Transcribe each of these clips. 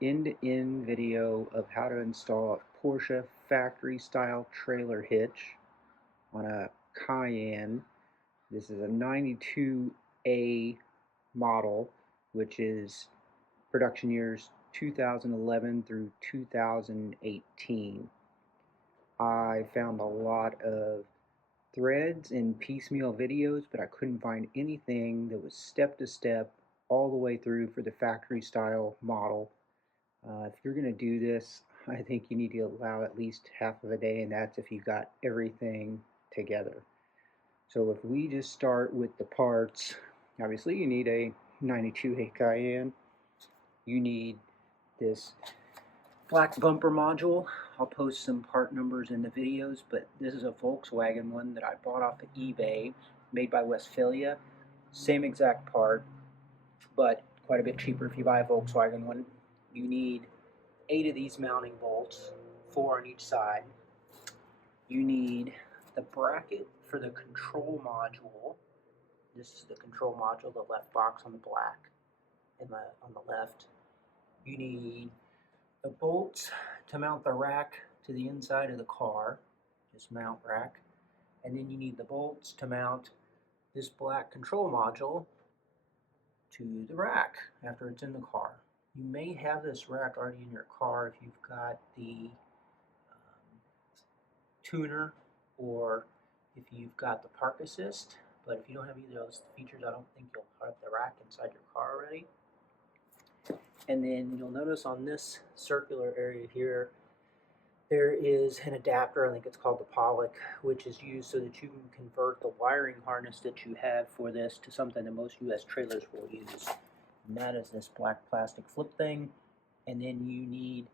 end-to-end video of how to install a Porsche factory-style trailer hitch on a Cayenne. This is a 92A model, which is production years 2011 through 2018. I found a lot of threads and piecemeal videos, but I couldn't find anything that was step-to-step all the way through for the factory-style model. If you're going to do this, I think you need to allow at least half of a day, and that's if you've got everything together. So if we just start with the parts, obviously you need a 92A Cayenne. You need this black bumper module. I'll post some part numbers in the videos, but this is a Volkswagen one that I bought off of eBay, made by Westphalia. Same exact part, but quite a bit cheaper if you buy a Volkswagen one. You need 8 of these mounting bolts, 4 on each side. You need the bracket for the control module. This is the control module, the left box on the black and on the left. You need the bolts to mount the rack to the inside of the car, this mount rack. And then you need the bolts to mount this black control module to the rack after it's in the car. You may have this rack already in your car if you've got the tuner or if you've got the park assist, but if you don't have either of those features, I don't think you'll have the rack inside your car already. And then you'll notice on this circular area here, there is an adapter, I think it's called the APPLICABILITY, which is used so that you can convert the wiring harness that you have for this to something that most US trailers will use. And that is this black plastic flip thing. And then you need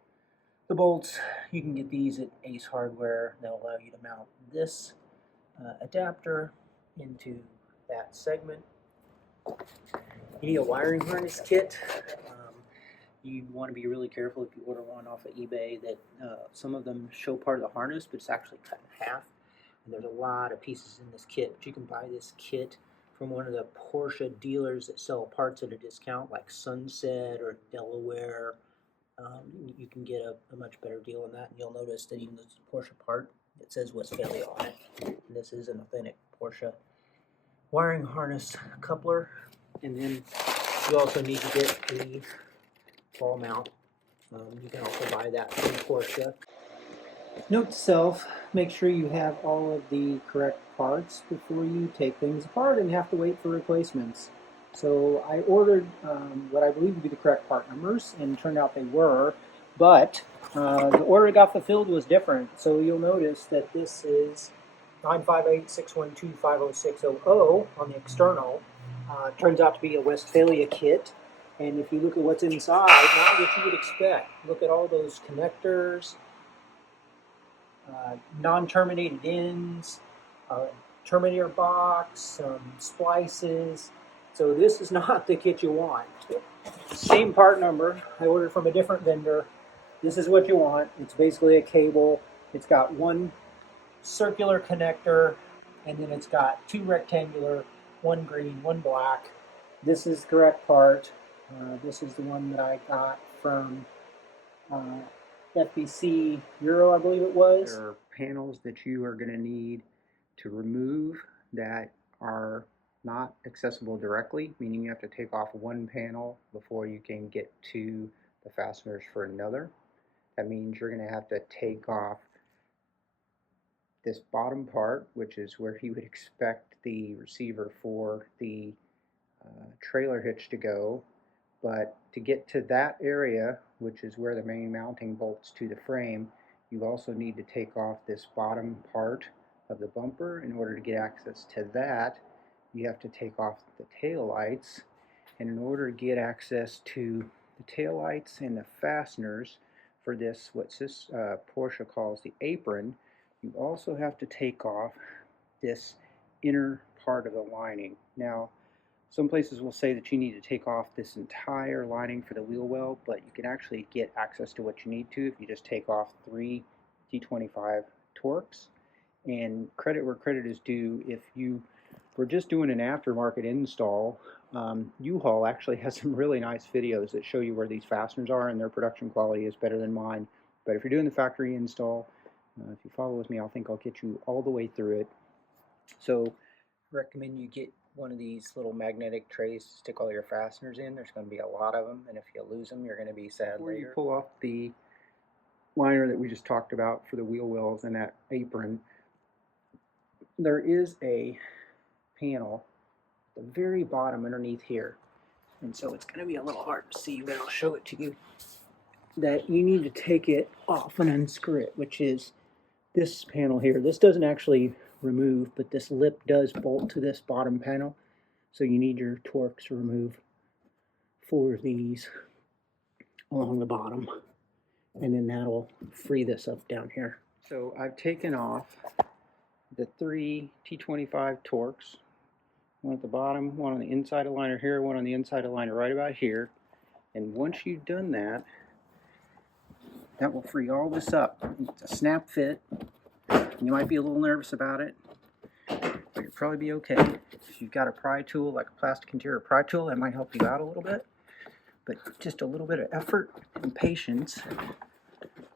the bolts. You can get these at Ace Hardware. They'll allow you to mount this adapter into that segment. You need a wiring harness kit. You want to be really careful if you order one off of eBay that some of them show part of the harness, but it's actually cut in half. And there's a lot of pieces in this kit. But you can buy this kit from one of the Porsche dealers that sell parts at a discount, like Sunset or Delaware. You can get a much better deal on that. And you'll notice that even though it's a Porsche part, it says Westphalia on it. And this is an authentic Porsche wiring harness coupler. And then you also need to get the ball mount. You can also buy that from Porsche. Note to self, make sure you have all of the correct parts before you take things apart and have to wait for replacements. So I ordered what I believe to be the correct part numbers, and it turned out they were, but the order that got fulfilled was different. So you'll notice that this is 958-612-50600 on the external. Turns out to be a Westphalia kit. And if you look at what's inside, not what you would expect. Look at all those connectors, non-terminated ends, terminator box, splices. So this is not the kit you want. Same part number. I ordered from a different vendor. This is what you want. It's basically a cable. It's got one circular connector, and then it's got 2 rectangular, 1 green, 1 black. This is the correct part. This is the one that I got from FBC Euro, I believe it was. There are panels that you are going to need to remove that are not accessible directly, meaning you have to take off one panel before you can get to the fasteners for another. That means you're going to have to take off this bottom part, which is where you would expect the receiver for the trailer hitch to go. But to get to that area, which is where the main mounting bolts to the frame, you also need to take off this bottom part of the bumper. In order to get access to that, you have to take off the tail lights. And in order to get access to the tail lights and the fasteners for this, what this Porsche calls the apron, you also have to take off this inner part of the lining. Now, some places will say that you need to take off this entire lining for the wheel well, but you can actually get access to what you need to if you just take off 3 T25 Torx. And credit where credit is due, if you were just doing an aftermarket install U-Haul actually has some really nice videos that show you where these fasteners are, and their production quality is better than mine. But if you're doing the factory install, if you follow with me, I think I'll get you all the way through it. So I recommend you get one of these little magnetic trays to stick all your fasteners in. There's going to be a lot of them, and if you lose them, you're going to be sad later. Before you pull off the liner that we just talked about for the wheel wells and that apron, there is a panel at the very bottom underneath here, and so it's going to be a little hard to see, but I'll show it to you, that you need to take it off and unscrew it, which is this panel here. This doesn't actually remove, but this lip does bolt to this bottom panel, so you need your Torx to remove 4 of these along the bottom, and then that'll free this up down here. So I've taken off the 3 T25 Torx, one at the bottom, one on the inside of the liner here, one on the inside of the liner right about here. And once you've done that, that will free all this up. It's a snap fit. You might be a little nervous about it, but you'll probably be okay. If you've got a pry tool, like a plastic interior pry tool, that might help you out a little bit. But just a little bit of effort and patience,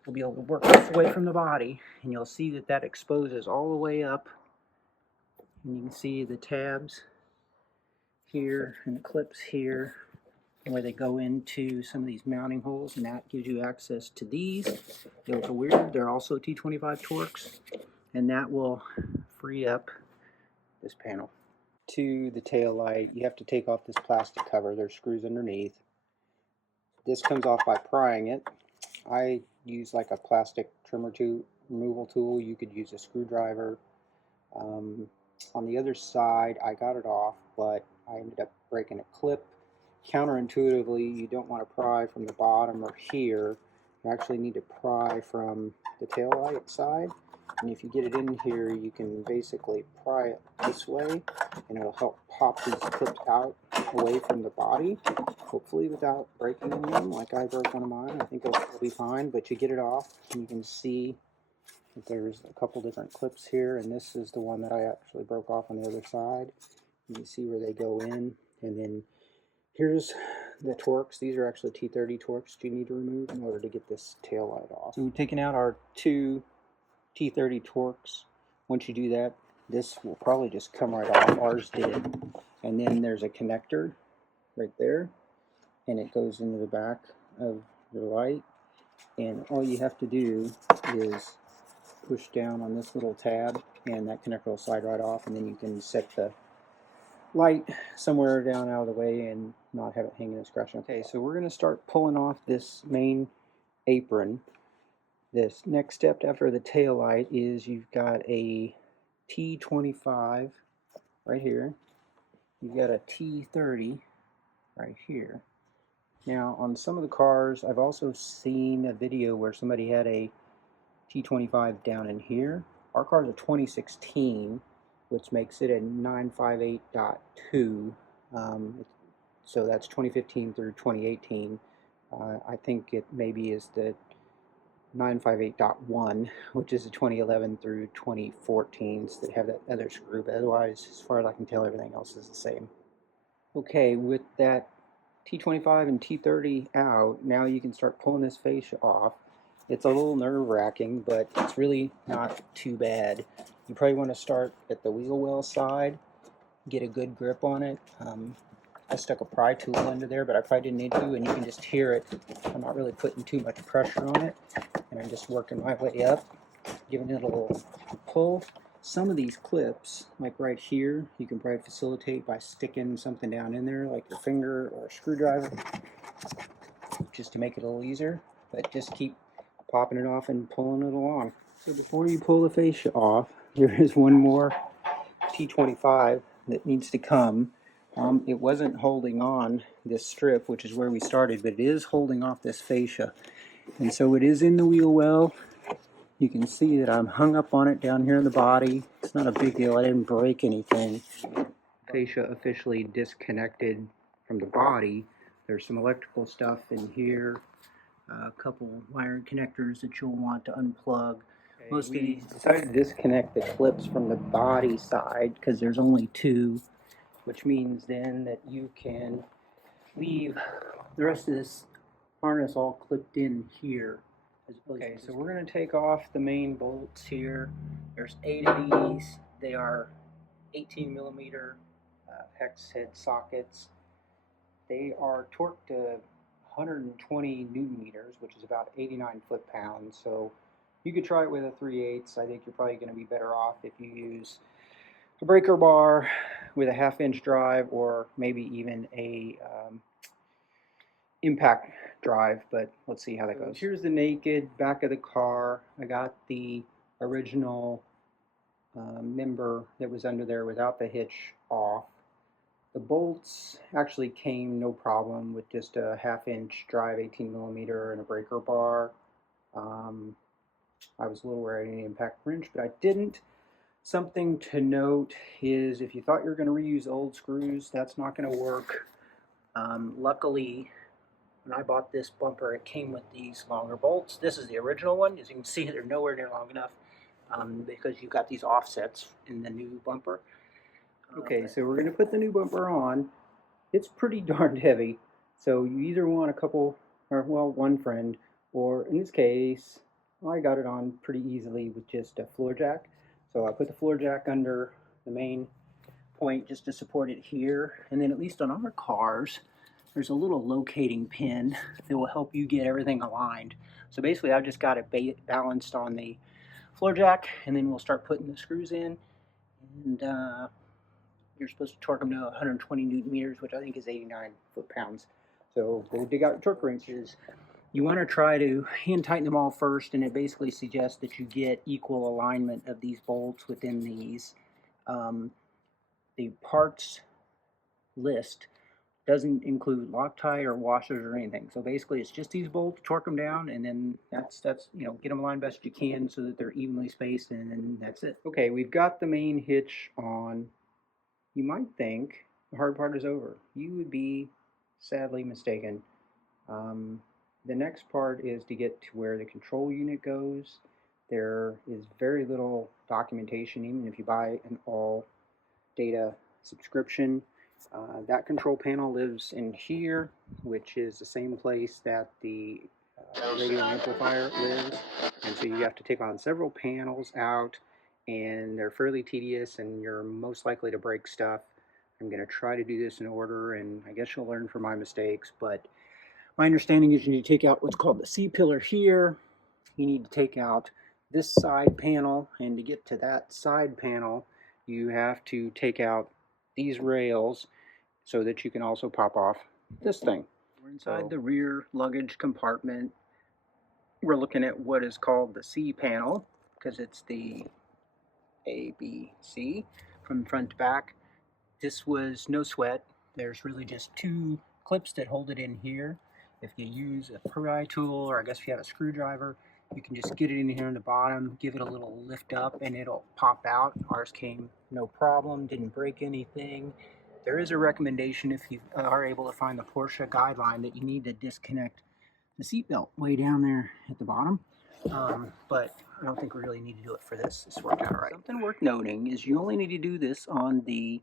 you'll be able to work this away from the body, and you'll see that that exposes all the way up. And you can see the tabs here and the clips here, where they go into some of these mounting holes, and that gives you access to these. They look weird. They're also T25 Torx, and that will free up this panel. To the tail light, you have to take off this plastic cover. There's screws underneath. This comes off by prying it. I use like a plastic trimmer tool, removal tool. You could use a screwdriver. On the other side, I got it off, but I ended up breaking a clip. Counterintuitively, you don't want to pry from the bottom or here. You actually need to pry from the tail light side. And if you get it in here, you can basically pry it this way, and it'll help pop these clips out away from the body, hopefully without breaking any of them. Like I broke one of mine. I think it'll be fine, but you get it off, and you can see that there's a couple different clips here, and this is the one that I actually broke off on the other side. You can see where they go in, and then here's the Torx. These are actually T30 Torx you need to remove in order to get this tail light off. So we've taken out our 2 T30 Torx. Once you do that, this will probably just come right off. Ours did. And then there's a connector right there, and it goes into the back of your light. And all you have to do is push down on this little tab, and that connector will slide right off, and then you can set the light somewhere down out of the way and not have it hanging and scratching. Okay, so we're going to start pulling off this main apron. This next step after the tail light is you've got a T25 right here. You've got a T30 right here. Now on some of the cars, I've also seen a video where somebody had a T25 down in here. Our car's a 2016, which makes it a 958.2. So that's 2015 through 2018. I think it maybe is the 958.1, which is the 2011 through 2014s that have that other screw, but otherwise, as far as I can tell, everything else is the same. Okay, with that T25 and T30 out, now you can start pulling this fascia off. It's a little nerve-wracking, but it's really not too bad. You probably want to start at the wheel well side, get a good grip on it. I stuck a pry tool under there, but I probably didn't need to, and you can just hear it. I'm not really putting too much pressure on it, and I'm just working my way up, giving it a little pull. Some of these clips, like right here, you can probably facilitate by sticking something down in there, like your finger or a screwdriver, just to make it a little easier, but just keep popping it off and pulling it along. So before you pull the fascia off, there is one more T25 that needs to come. It wasn't holding on this strip, which is where we started, but it is holding off this fascia. And so it is in the wheel well. You can see that I'm hung up on it down here in the body. It's not a big deal. I didn't break anything. Fascia officially disconnected from the body. There's some electrical stuff in here, a couple wiring connectors that you'll want to unplug. Most of these decided to disconnect the clips from the body side because there's only 2. which means then that you can leave the rest of this harness all clipped in here. Okay, so we're going to take off the main bolts here. There's 8 of these. They are 18 millimeter hex head sockets. They are torqued to 120 newton meters, which is about 89 foot-pounds. So you could try it with a 3/8. I think you're probably going to be better off if you use a breaker bar with a 1/2-inch drive, or maybe even a impact drive, but let's see how that goes. Here's the naked back of the car. I got the original member that was under there without the hitch off. The bolts actually came no problem with just a 1/2-inch drive, 18 millimeter, and a breaker bar. I was a little worried I didn't impact wrench, but I didn't. Something to note is if you thought you were going to reuse old screws, that's not going to work. Luckily, when I bought this bumper, it came with these longer bolts. This is the original one. As you can see, they're nowhere near long enough because you've got these offsets in the new bumper. Okay, so we're going to put the new bumper on. It's pretty darn heavy, so you either want a couple, or well, one friend, or in this case, I got it on pretty easily with just a floor jack. So I put the floor jack under the main point just to support it here, and then at least on our cars, there's a little locating pin that will help you get everything aligned. So basically I've just got it balanced on the floor jack, and then we'll start putting the screws in, and you're supposed to torque them to 120 newton meters, which I think is 89 foot-pounds. So go dig out your torque wrenches. You want to try to hand tighten them all first, and it basically suggests that you get equal alignment of these bolts within these. The parts list doesn't include Loctite or washers or anything. So basically it's just these bolts, torque them down, and then that's you know, get them aligned best you can so that they're evenly spaced, and then that's it. Okay, we've got the main hitch on. You might think the hard part is over. You would be sadly mistaken. The next part is to get to where the control unit goes. There is very little documentation, even if you buy an all data subscription. That control panel lives in here, which is the same place that the radio amplifier lives, and so you have to take on several panels out, and they're fairly tedious, and you're most likely to break stuff. I'm going to try to do this in order, and I guess you'll learn from my mistakes, but my understanding is you need to take out what's called the C-pillar here. You need to take out this side panel, and to get to that side panel, you have to take out these rails so that you can also pop off this thing. We're inside the rear luggage compartment. We're looking at what is called the C panel, because it's the A, B, C from front to back. This was no sweat. There's really just 2 clips that hold it in here. If you use a pry tool, or I guess if you have a screwdriver, you can just get it in here in the bottom, give it a little lift up, and it'll pop out. Ours came no problem, didn't break anything. There is a recommendation, if you are able to find the Porsche guideline, that you need to disconnect the seatbelt way down there at the bottom. But I don't think we really need to do it for this. This worked out all right. Something worth noting is you only need to do this on the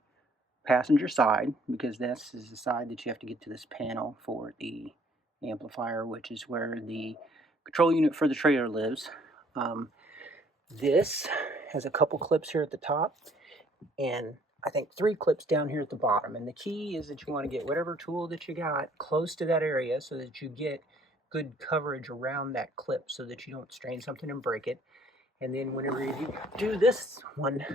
passenger side, because this is the side that you have to get to this panel for the amplifier, which is where the control unit for the trailer lives. This has a couple clips here at the top, and I think 3 clips down here at the bottom. And the key is that you want to get whatever tool that you got close to that area so that you get good coverage around that clip so that you don't strain something and break it. And then whenever you do this one,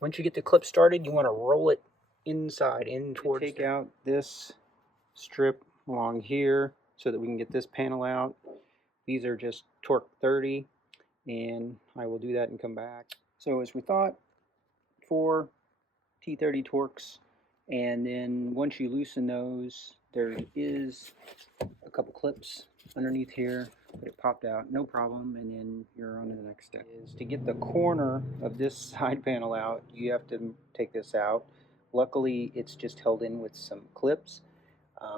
once you get the clip started, you want to roll it inside, in towards. Take out this strip along here so that we can get this panel out. These are just torque 30, and I will do that and come back. So as we thought, 4 T30 torques, and then once you loosen those, there is a couple clips underneath here, but it popped out, no problem, and then you're on to the next step. Is to get the corner of this side panel out, you have to take this out. Luckily, it's just held in with some clips.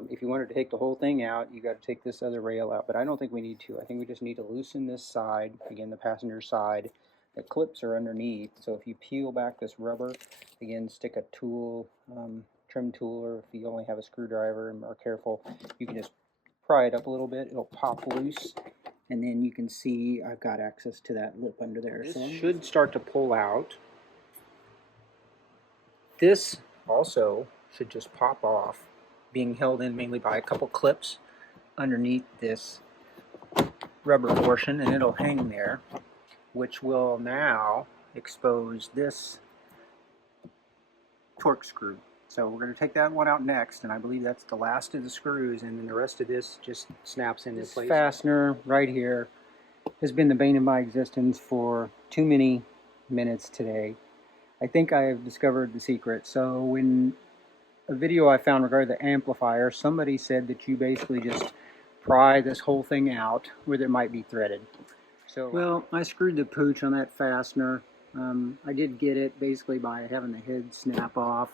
If you wanted to take the whole thing out, you got to take this other rail out, but I don't think we need to. I think we just need to loosen this side, again, the passenger side. The clips are underneath, so if you peel back this rubber, again, stick a tool, trim tool, or if you only have a screwdriver and are careful, you can just pry it up a little bit. It'll pop loose, and then you can see I've got access to that lip under there. This should start to pull out. This also should just pop off, being held in mainly by a couple clips underneath this rubber portion, and it'll hang there, which will now expose this torque screw. So we're going to take that one out next, and I believe that's the last of the screws, and then the rest of this just snaps into place. This fastener right here has been the bane of my existence for too many minutes today. I think I have discovered the secret. So in a video I found regarding the amplifier, somebody said that you basically just pry this whole thing out where it might be threaded. So, well, I screwed the pooch on that fastener. I did get it basically by having the head snap off,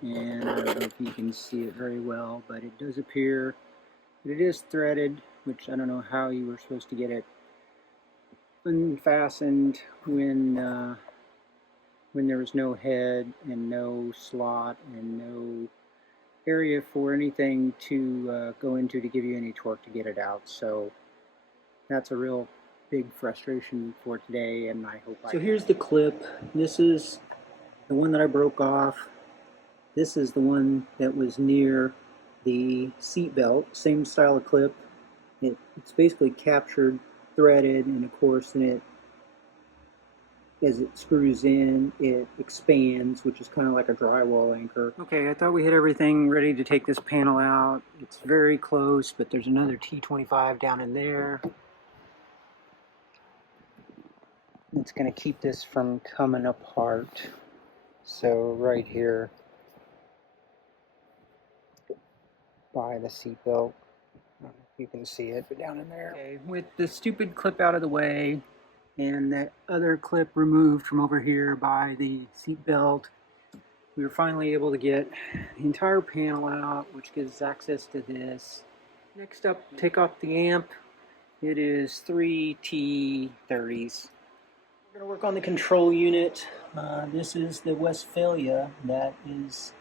and I don't know if you can see it very well, but it does appear that it is threaded, which I don't know how you were supposed to get it unfastened when there was no head and no slot and no area for anything to go into to give you any torque to get it out. So that's a real big frustration for today, and I hope So here's the clip. This is the one that I broke off. This is the one that was near the seat belt, same style of clip. It's basically captured, threaded, and of course as it screws in, it expands, which is kind of like a drywall anchor. Okay, I thought we had everything ready to take this panel out. It's very close, but there's another T25 down in there. It's going to keep this from coming apart. So right here by the seat belt, you can see it, but down in there. Okay, with the stupid clip out of the way and that other clip removed from over here by the seat belt, we were finally able to get the entire panel out, which gives access to this. Next up, take off the amp. It is 3 T30s. We're going to work on the control unit. This is the Westphalia. That is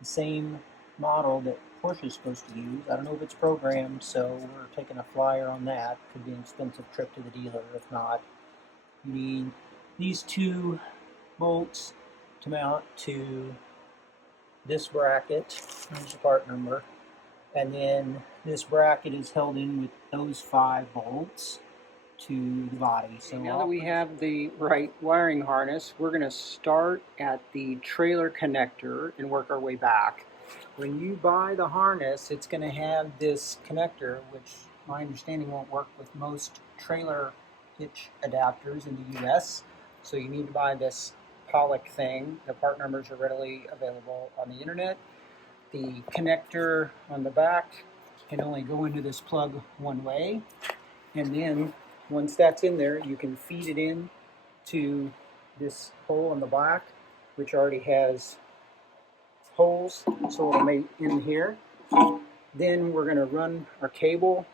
the same model that Porsche is supposed to use. I don't know if it's programmed, so we're taking a flyer on that. Could be an expensive trip to the dealer. If not, you need these two bolts to mount to this bracket. Here's the part number. And then this bracket is held in with those 5 bolts to the body. So now that we have the right wiring harness, we're going to start at the trailer connector and work our way back. When you buy the harness, it's going to have this connector, which my understanding won't work with most trailer hitch adapters in the US. So you need to buy this APPLICABILITY thing. The part numbers are readily available on the internet. The connector on the back can only go into this plug one way, and then once that's in there, you can feed it in to this hole on the back, which already has holes, so it'll make in here. Then we're going to run our cable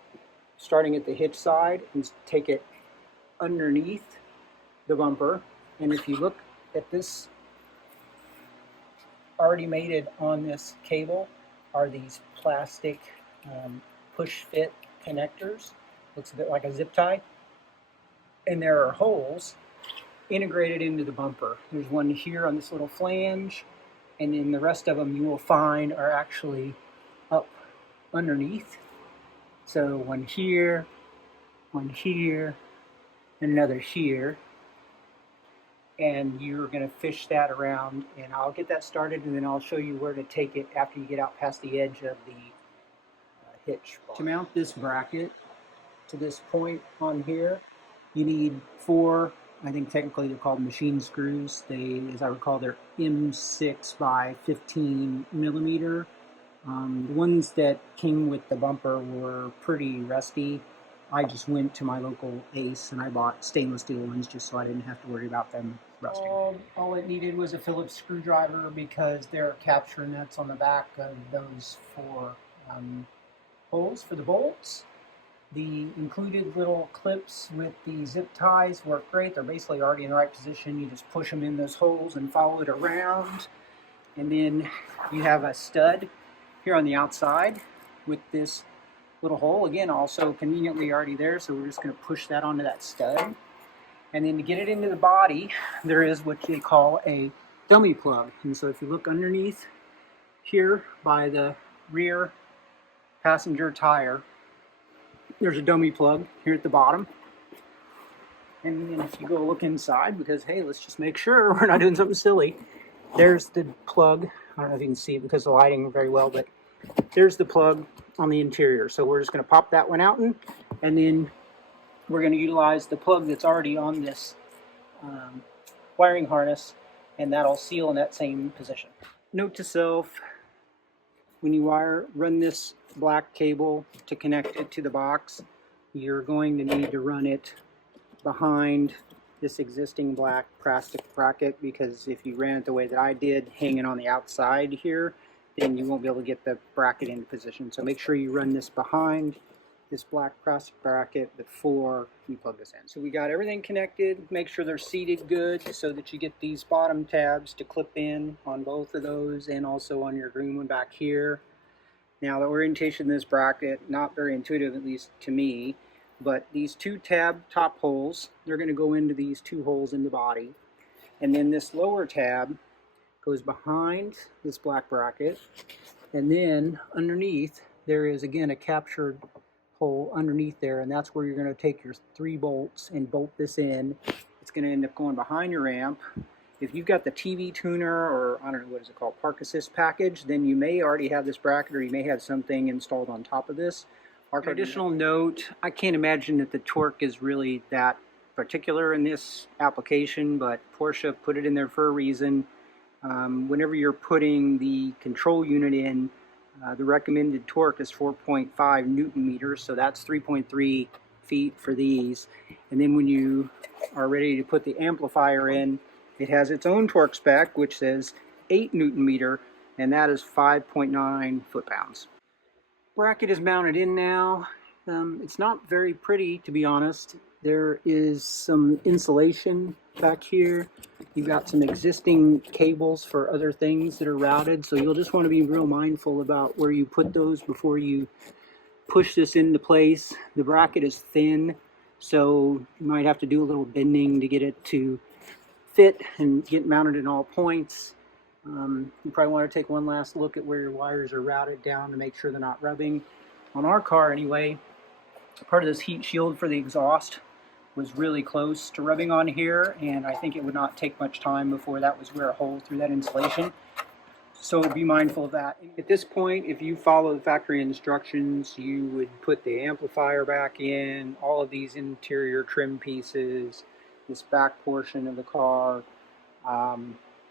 starting at the hitch side and take it underneath the bumper. And if you look at this, already mated on this cable are these plastic push fit connectors. Looks a bit like a zip tie. And there are holes integrated into the bumper. There's one here on this little flange, and then the rest of them you will find are actually up underneath. So one here, and another here. And you're going to fish that around, and I'll get that started, and then I'll show you where to take it after you get out past the edge of the hitch bar. To mount this bracket to this point on here, you need 4, I think technically they're called machine screws. They, as I recall, they're M6 by 15 millimeter. The ones that came with the bumper were pretty rusty. I just went to my local Ace and I bought stainless steel ones just so I didn't have to worry about them rusting. All it needed was a Phillips screwdriver because there are capture nuts on the back of those 4 holes for the bolts. The included little clips with the zip ties work great. They're basically already in the right position. You just push them in those holes and follow it around. And then you have a stud here on the outside with this little hole, again also conveniently already there, so we're just going to push that onto that stud. And then to get it into the body, there is what they call a dummy plug. And so if you look underneath here by the rear passenger tire, there's a dummy plug here at the bottom. And then if you go look inside, because hey, let's just make sure we're not doing something silly, there's the plug. I don't know if you can see it because of the lighting very well, but there's the plug on the interior. So we're just going to pop that one out, and then we're going to utilize the plug that's already on this wiring harness, and that'll seal in that same position. Note to self, when you run this black cable to connect it to the box, you're going to need to run it behind this existing black plastic bracket, because if you ran it the way that I did, hanging on the outside here, then you won't be able to get the bracket into position. So make sure you run this behind this black plastic bracket before you plug this in. So we got everything connected. Make sure they're seated good so that you get these bottom tabs to clip in on both of those, and also on your green one back here. Now the orientation of this bracket, not very intuitive, at least to me, but these two tab top holes, they're going to go into these two holes in the body. And then this lower tab goes behind this black bracket. And then underneath, there is again a captured hole underneath there, and that's where you're going to take your 3 bolts and bolt this in. It's going to end up going behind your amp. If you've got the TV tuner, or I don't know, what is it called, Park Assist package, then you may already have this bracket, or you may have something installed on top of this. An additional note, I can't imagine that the torque is really that particular in this application, but Porsche put it in there for a reason. Whenever you're putting the control unit in, the recommended torque is 4.5 Newton meters, so that's 3.3 feet for these. And then when you are ready to put the amplifier in, it has its own torque spec, which says 8 Newton meter, and that is 5.9 foot-pounds. Bracket is mounted in now. It's not very pretty, to be honest. There is some insulation back here. You've got some existing cables for other things that are routed, so you'll just want to be real mindful about where you put those before you push this into place. The bracket is thin, so you might have to do a little bending to get it to fit and get mounted in all points. You probably want to take one last look at where your wires are routed down to make sure they're not rubbing. On our car anyway, part of this heat shield for the exhaust was really close to rubbing on here, and I think it would not take much time before that was wear a hole through that insulation. So be mindful of that. At this point, if you follow the factory instructions, you would put the amplifier back in, all of these interior trim pieces, this back portion of the car.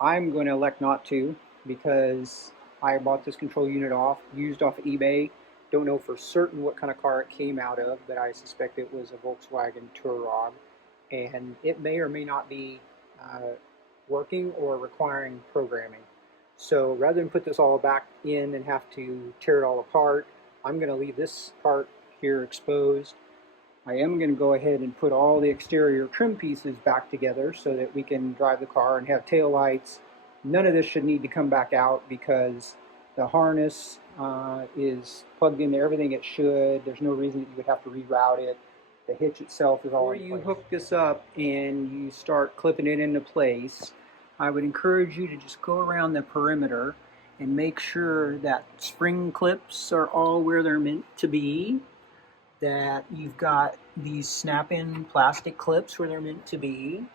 I'm going to elect not to, because I bought this control unit used off of eBay. Don't know for certain what kind of car it came out of, but I suspect it was a Volkswagen Touareg, and it may or may not be working or requiring programming. So rather than put this all back in and have to tear it all apart, I'm going to leave this part here exposed. I am going to go ahead and put all the exterior trim pieces back together so that we can drive the car and have tail lights. None of this should need to come back out because the harness is plugged into everything it should. There's no reason that you would have to reroute it. The hitch itself is all in place. Before you hook this up and you start clipping it into place, I would encourage you to just go around the perimeter and make sure that spring clips are all where they're meant to be, that you've got these snap-in plastic clips where they're meant to be,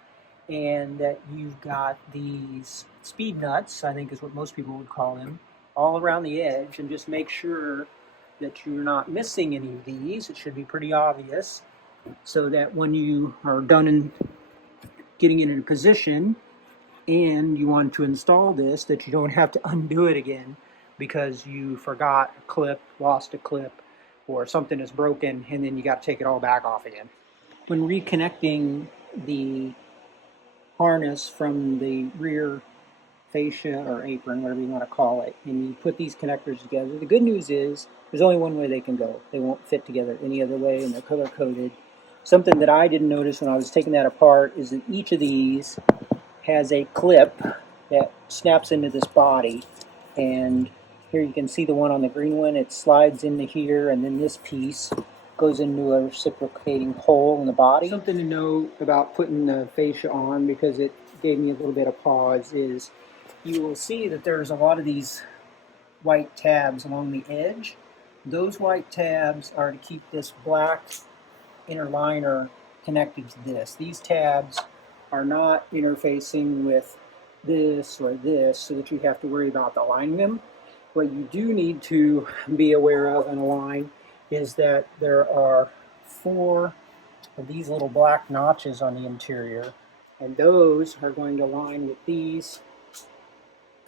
and that you've got these speed nuts, I think is what most people would call them, all around the edge, and just make sure that you're not missing any of these. It should be pretty obvious, so that when you are done in getting it in position and you want to install this, that you don't have to undo it again because you forgot a clip, lost a clip, or something is broken, and then you got to take it all back off again. When reconnecting the harness from the rear fascia or apron, whatever you want to call it, and you put these connectors together, the good news is there's only one way they can go. They won't fit together any other way, and they're color coded. Something that I didn't notice when I was taking that apart is that each of these has a clip that snaps into this body. And here you can see the one on the green one, it slides into here, and then this piece goes into a reciprocating hole in the body. Something to know about putting the fascia on, because it gave me a little bit of pause, is you will see that there's a lot of these white tabs along the edge. Those white tabs are to keep this black inner liner connected to this. These tabs are not interfacing with this or this so that you have to worry about aligning them. What you do need to be aware of and align is that there are 4 of these little black notches on the interior, and those are going to align with these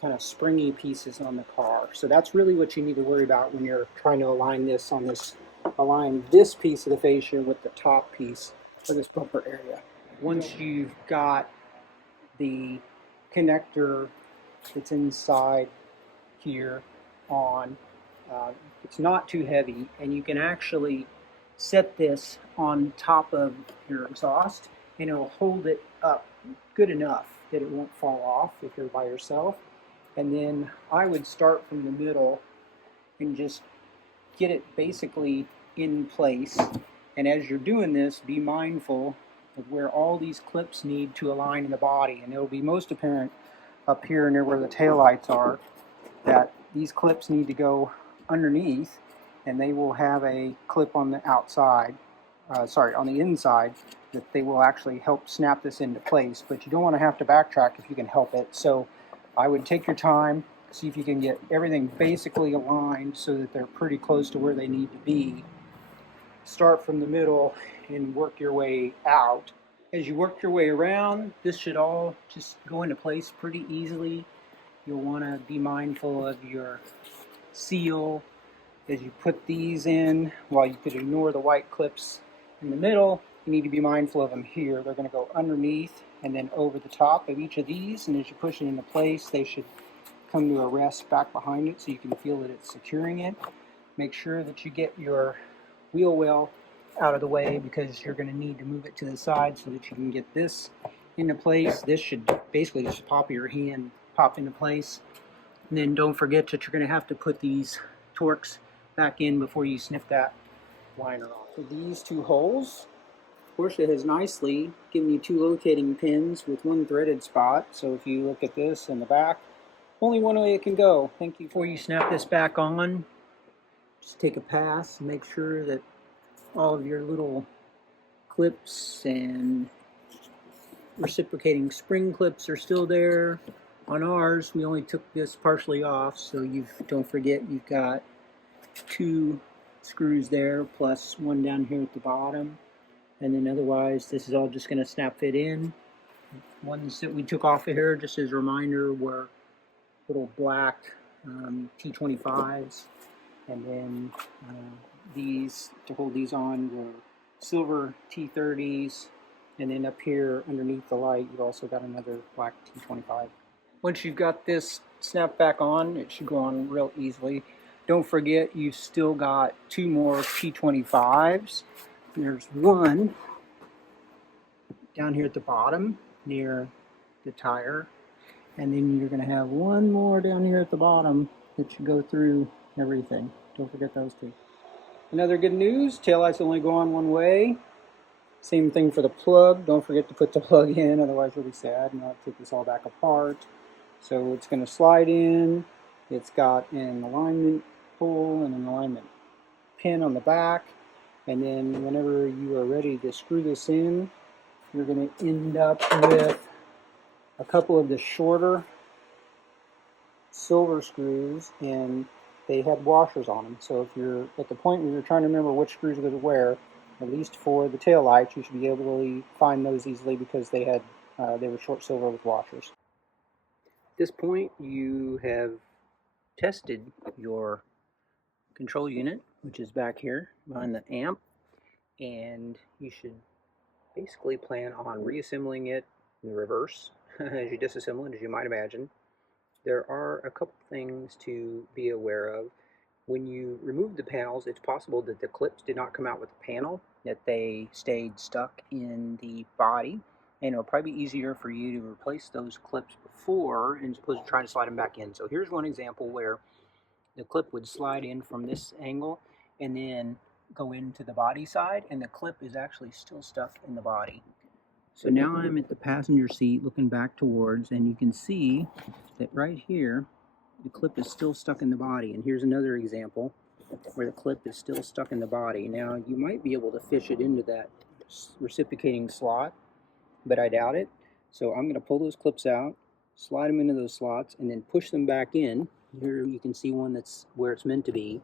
kind of springy pieces on the car. So that's really what you need to worry about when you're trying to align this on this, align this piece of the fascia with the top piece for this bumper area. Once you've got the connector that's inside here on, it's not too heavy, and you can actually set this on top of your exhaust and it'll hold it up good enough that it won't fall off if you're by yourself. And then I would start from the middle and just get it basically in place. And as you're doing this, be mindful of where all these clips need to align in the body. And it'll be most apparent up here near where the taillights are that these clips need to go underneath, and they will have a clip on the outside, on the inside, that they will actually help snap this into place. But you don't want to have to backtrack if you can help it. So I would take your time, see if you can get everything basically aligned so that they're pretty close to where they need to be. Start from the middle and work your way out. As you work your way around, this should all just go into place pretty easily. You'll want to be mindful of your seal as you put these in. While you could ignore the white clips in the middle, you need to be mindful of them here. They're going to go underneath and then over the top of each of these, and as you push it into place, they should come to a rest back behind it so you can feel that it's securing it. Make sure that you get your wheel well out of the way, because you're going to need to move it to the side so that you can get this into place. This should basically just pop into place. And then don't forget that you're going to have to put these Torx back in before you snip that liner off. For these 2 holes, Porsche has nicely given you 2 locating pins with 1 threaded spot. So if you look at this in the back, only one way it can go. Thank you. Before you snap this back on, just take a pass and make sure that all of your little clips and reciprocating spring clips are still there. On ours, we only took this partially off, so don't forget you've got 2 screws there plus 1 down here at the bottom, and then otherwise this is all just going to snap fit in. Ones that we took off of here, just as a reminder, were little black T25s, and then these to hold these on were silver T30s, and then up here underneath the light you've also got another black T25. Once you've got this snapped back on, it should go on real easily. Don't forget you've still got 2 more T25s. There's one down here at the bottom near the tire, and then you're going to have 1 more down here at the bottom that should go through everything. Don't forget those 2. Another good news, taillights only go on one way. Same thing for the plug. Don't forget to put the plug in, otherwise you'll be sad and I'll take this all back apart. So it's going to slide in. It's got an alignment hole and an alignment pin on the back. And then whenever you are ready to screw this in, you're going to end up with a couple of the shorter silver screws, and they had washers on them. So if you're at the point where you're trying to remember which screws to wear, at least for the tail lights, you should be able to find those easily because they were short silver with washers. At this point, you have tested your control unit, which is back here behind the amp, and you should basically plan on reassembling it in reverse as you disassemble it, as you might imagine. There are a couple things to be aware of. When you remove the panels, it's possible that the clips did not come out with the panel, that they stayed stuck in the body, and it'll probably be easier for you to replace those clips before as opposed to trying to slide them back in. So here's one example where the clip would slide in from this angle and then go into the body side, and the clip is actually still stuck in the body. So now I'm at the passenger seat looking back towards, and you can see that right here the clip is still stuck in the body. And here's another example where the clip is still stuck in the body. Now you might be able to fish it into that reciprocating slot, but I doubt it. So I'm going to pull those clips out, slide them into those slots, and then push them back in. Here you can see one that's where it's meant to be,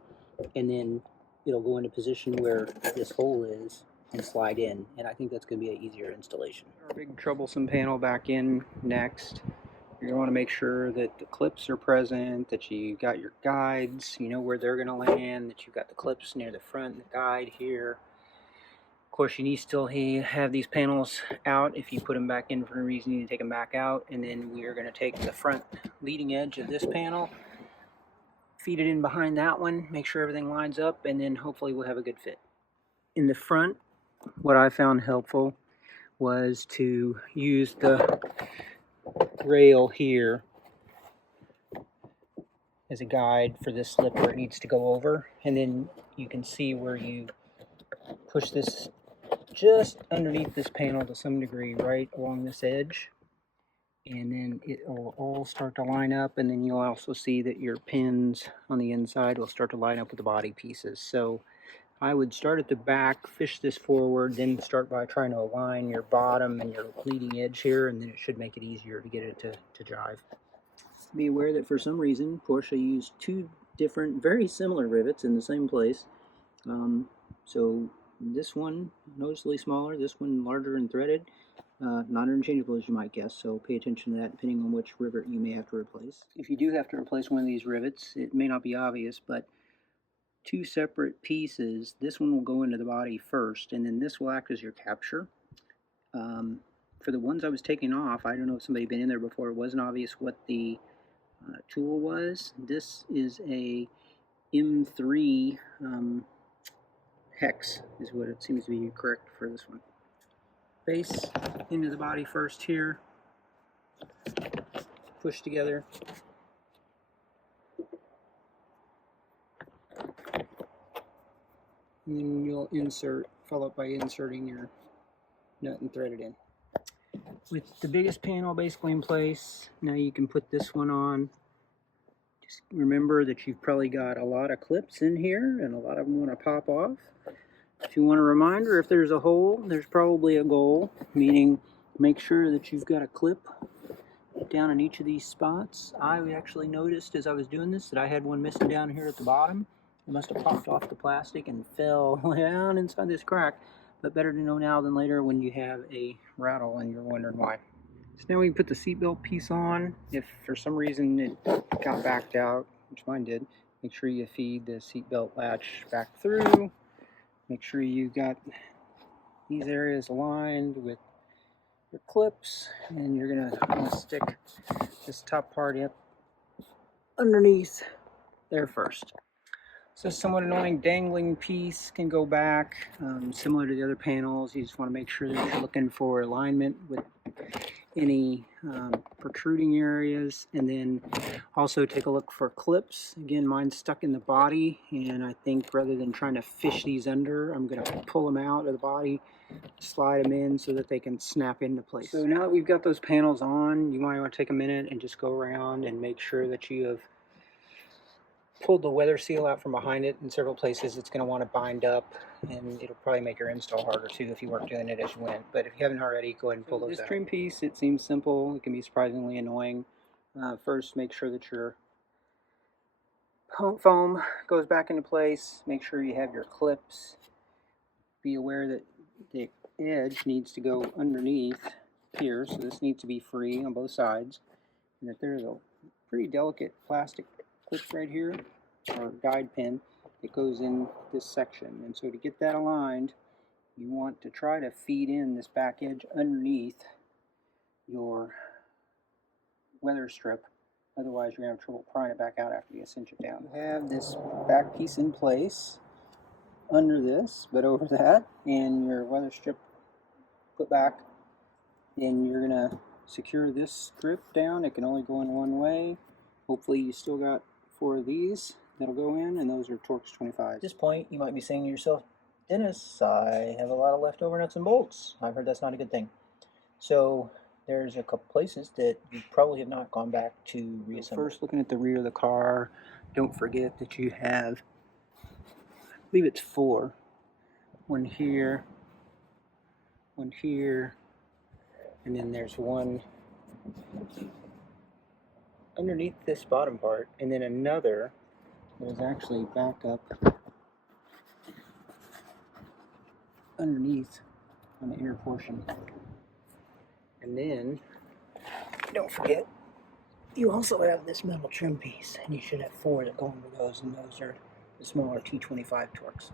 and then it'll go into position where this hole is and slide in, and I think that's going to be an easier installation. Our big troublesome panel back in next. You're going to want to make sure that the clips are present, that you got your guides, you know where they're going to land, that you've got the clips near the front, the guide here. Of course, you need to still have these panels out. If you put them back in for a reason, you need to take them back out. And then we are going to take the front leading edge of this panel, feed it in behind that one, make sure everything lines up, and then hopefully we'll have a good fit. In the front, what I found helpful was to use the rail here as a guide for this slip where it needs to go over, and then you can see where you push this just underneath this panel to some degree right along this edge, and then it will all start to line up, and then you'll also see that your pins on the inside will start to line up with the body pieces. So I would start at the back, fish this forward, then start by trying to align your bottom and your leading edge here, and then it should make it easier to get it to jive. Be aware that for some reason Porsche used two different, very similar rivets in the same place. So this one noticeably smaller, this one larger and threaded. Not interchangeable as you might guess, so pay attention to that depending on which rivet you may have to replace. If you do have to replace one of these rivets, it may not be obvious, but two separate pieces. This one will go into the body first, and then this will act as your capture. For the ones I was taking off, I don't know if somebody had been in there before, it wasn't obvious what the tool was. This is a M3 hex is what it seems to be correct for this one. Base into the body first here, push together, and then you'll insert, follow up by inserting your nut and thread it in. With the biggest panel basically in place, now you can put this one on. Just remember that you've probably got a lot of clips in here and a lot of them want to pop off. If you want a reminder, if there's a hole, there's probably a goal, meaning make sure that you've got a clip down in each of these spots. I actually noticed as I was doing this that I had one missing down here at the bottom. It must have popped off the plastic and fell down inside this crack, but better to know now than later when you have a rattle and you're wondering why. So now we can put the seatbelt piece on. If for some reason it got backed out, which mine did, make sure you feed the seatbelt latch back through. Make sure you got these areas aligned with your clips, and you're going to stick this top part up underneath there first. So somewhat annoying dangling piece can go back, similar to the other panels. You just want to make sure that you're looking for alignment with any protruding areas, and then also take a look for clips. Again, mine's stuck in the body, and I think rather than trying to fish these under, I'm going to pull them out of the body, slide them in so that they can snap into place. So now that we've got those panels on, you might want to take a minute and just go around and make sure that you have pulled the weather seal out from behind it. In several places it's going to want to bind up, and it'll probably make your install harder too if you weren't doing it as you went. But if you haven't already, go ahead and pull those out. This trim piece, it seems simple. It can be surprisingly annoying. First, make sure that your foam goes back into place. Make sure you have your clips. Be aware that the edge needs to go underneath here, so this needs to be free on both sides, and that there's a pretty delicate plastic clip right here, or guide pin, that goes in this section. And so to get that aligned, you want to try to feed in this back edge underneath your weather strip. Otherwise you're going to have trouble prying it back out after you cinch it down. You have this back piece in place under this, but over that, and your weather strip put back Then you're going to secure this grip down. It can only go in one way. Hopefully you still got 4 of these that'll go in, and those are Torx 25. At this point, you might be saying to yourself, Dennis, I have a lot of leftover nuts and bolts. I've heard that's not a good thing. So there's a couple places that you probably have not gone back to reassemble. First, looking at the rear of the car, don't forget that you have, I believe it's 4. One here, and then there's one underneath this bottom part, and then another that is actually back up underneath on the inner portion. And then, don't forget, you also have this metal trim piece, and you should have 4 that go into those, and those are the smaller T25 Torx.